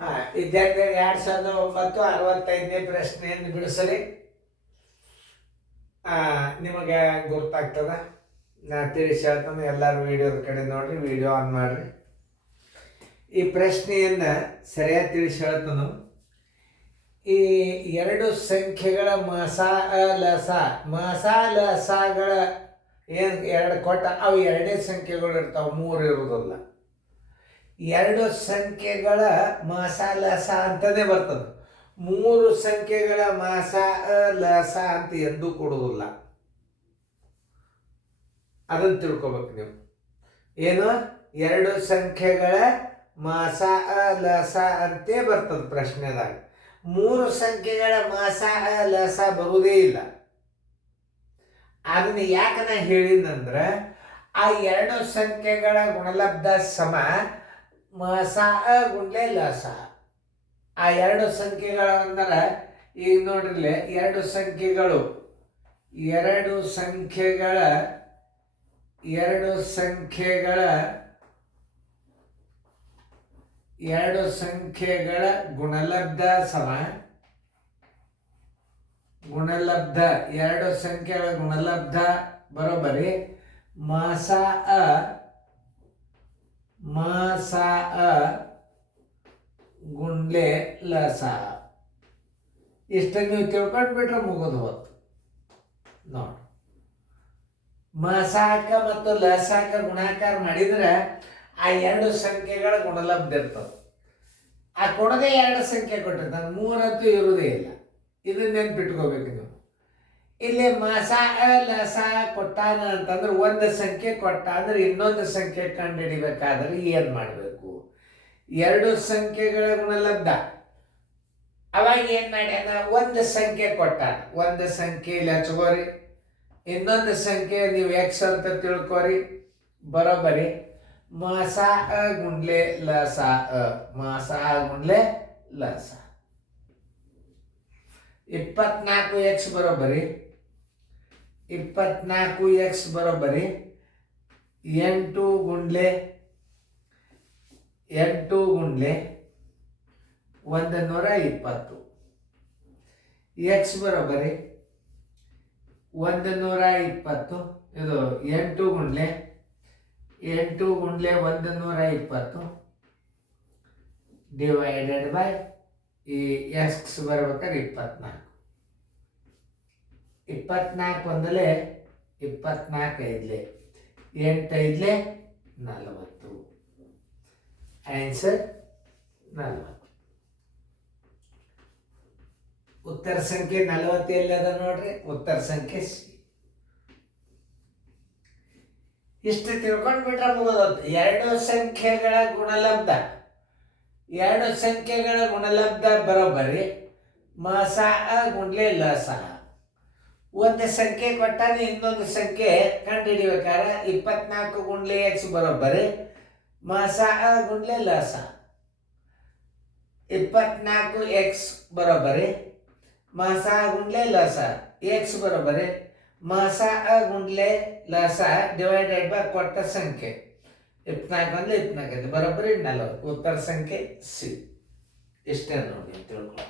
ವಿದ್ಯಾರ್ಥಿಗಳು 2009 65ನೇ ಪ್ರಶ್ನೆಯನ್ನು ಬಿಡಿಸಲಿ. ನಿಮಗೆ ಗೊತ್ತಾಗ್ತದ. ನಾ ತಿಳಿಸಿ ಹೇಳ್ತಾನೆ. ಎಲ್ಲರೂ ವಿಡಿಯೋದ ಕಡೆ ನೋಡ್ರಿ, ವಿಡಿಯೋ ಆನ್ ಮಾಡ್ರಿ. ಈ ಪ್ರಶ್ನೆಯನ್ನ ಸರಿಯಾಗಿ ತಿಳಿಸಿ ಹೇಳ್ತಾನು. ಈ ಎರಡು ಸಂಖ್ಯೆಗಳ ಮಸಾಲಸಗಳ ಏನು ಎರಡು ಕೊಟ್ಟ, ಅವು ಎರಡೇ ಸಂಖ್ಯೆಗಳು ಇರ್ತಾವೆ, ಮೂರು ಇರುವುದಿಲ್ಲ. ಎರಡು ಸಂಖ್ಯೆಗಳ ಮಸಾಲಸ ಅಂತಲೇ ಬರ್ತದೆ. ಮೂರು ಸಂಖ್ಯೆಗಳ ಮಸಾಲಸ ಅಂತ ಎಂದೂ ಕೊಡುವುದಿಲ್ಲ. ಅದನ್ನು ತಿಳ್ಕೊಬೇಕು ನೀವು. ಏನು, ಎರಡು ಸಂಖ್ಯೆಗಳ ಮಸಾಲಸ ಅಂತೇ ಬರ್ತದೆ ಪ್ರಶ್ನೆದಾಗ. ಮೂರು ಸಂಖ್ಯೆಗಳ ಮಸಾಲಸ ಬರುವುದೇ ಇಲ್ಲ. ಅದನ್ನ ಯಾಕೆ ನಾ ಹೇಳಿದಂದ್ರೆ, ಆ ಎರಡು ಸಂಖ್ಯೆಗಳ ಗುಣಲಬ್ಧ ಸಮ ಗುಂಡ್ಲೆ ಲಸ. ಆ ಎರಡು ಸಂಖ್ಯೆಗಳು ಅಂದ್ರೆ, ಈಗ ನೋಡ್ರಿಲ್ಲ, ಎರಡು ಸಂಖ್ಯೆಗಳ ಗುಣಲಬ್ಧ ಸಮ ಎರಡು ಸಂಖ್ಯೆಗಳ ಗುಣಲಬ್ಧ ಬರೋಬ್ಬರಿ ಮಾಸ ಗುಂಡ್ಲೆ ಲಸ. ಇಷ್ಟ ನೀವು ತಿಳ್ಕೊಂಡ್ಬಿಟ್ರೆ ಮುಗಿದು ಹೋತು ನೋಡಿ. ಮಸಾಕ ಮತ್ತು ಲಸಾಕ ಗುಣಾಕಾರ ಮಾಡಿದ್ರೆ ಆ ಎರಡು ಸಂಖ್ಯೆಗಳ ಗುಣಲಬ್ಧ ಇರ್ತದೆ. ಆ ಕೊಡದೆ ಎರಡು ಸಂಖ್ಯೆ ಕೊಟ್ಟಿರ್ತಾನೆ, ಮೂರಂತೂ ಇರುವುದೇ ಇಲ್ಲ. ಇದನ್ನ ನೆನ್ಪಿಟ್ಕೋಬೇಕು ನೀವು. ಇಲ್ಲಿ ಲಸ ಕೊಟ್ಟಾನ ಅಂತಂದ್ರೆ ಒಂದು ಸಂಖ್ಯೆ ಕೊಟ್ಟ ಅಂದ್ರೆ ಇನ್ನೊಂದು ಸಂಖ್ಯೆ ಕಂಡು ಹಿಡಿಬೇಕಾದ್ರೆ ಏನು ಮಾಡಬೇಕು? ಎರಡು ಸಂಖ್ಯೆಗಳ ಗುಣಲಬ್ಧ. ಅವಾಗ ಏನು ಮಾಡ್ಯಾನ, ಒಂದು ಸಂಖ್ಯೆ ಕೊಟ್ಟಾನ, ಒಂದು ಸಂಖ್ಯೆ ಇಲ್ಲಿ ಹಚ್ಕೋರಿ, ಇನ್ನೊಂದು ಸಂಖ್ಯೆ ನೀವು ಎಕ್ಸ್ ಅಂತ ತಿಳ್ಕೊರಿ. ಬರೋಬ್ಬರಿ ಗುಂಡ್ಲೆ ಲಸ. ಗುಂಡ್ಲೆ ಲಸ 24x ಬರೋಬ್ಬರಿ 24x ಬರೋಬ್ಬರಿ 8 ಗುಂಡ್ಲೆ 120. x ಬರೋಬ್ಬರಿ 120. ಇದು 8 ಗುಂಡ್ಲೆ 120 ಡಿವೈಡೆಡ್ ಬೈ ಈ ಎಕ್ಸ್ ಬರ್ಬೇಕಾದ್ರೆ 24. 24 ಒಂದಲೇ 24 ಐದ್ಲೆ 8 ಐದ್ಲೆ 40. ಆನ್ಸರ್ 40. ಉತ್ತರ ಸಂಖ್ಯೆ 40 ಎಲ್ಲಿ ಅದ ನೋಡ್ರಿ, ಉತ್ತರ ಸಂಖ್ಯೆ ಸಿ. ಇಷ್ಟು ತಿಳ್ಕೊಂಡ್ಬಿಟ್ರೆ ಮುಗಿದೋದು. ಎರಡು ಸಂಖ್ಯೆಗಳ ಗುಣಲಬ್ಧ ಬರೋಬ್ಬರಿ ಗುಂಡ್ಲೆ ಲಸ. ಒಂದು ಸಂಖ್ಯೆ ಕೊಟ್ಟಾನೆ, ಇನ್ನೊಂದು ಸಂಖ್ಯೆ ಕಂಡು ಹಿಡಿಬೇಕಾದ್ರೆ 24 ಗುಂಡ್ಲೆ ಎಕ್ಸ್ ಬರೋಬ್ಬರಿ ಗುಂಡ್ಲೆ ಲಸ. 24x ಬರೋಬ್ಬರಿ ಗುಂಡ್ಲೆ ಲಸ. ಎಕ್ಸ್ ಬರೋಬ್ಬರಿ ಗುಂಡ್ಲೆ ಲಸ ಡಿವೈಡೆಡ್ ಬೈ ಕೊಟ್ಟ ಸಂಖ್ಯೆ 24 ಅಂದ್ರೆ 24 ಬರೋಬ್ಬರಿ 40. ಉತ್ತರ ಸಂಖ್ಯೆ ಸಿ. ಇಷ್ಟೇ ನೋಡಿ ತಿಳ್ಕೊಳ್ಳಿ.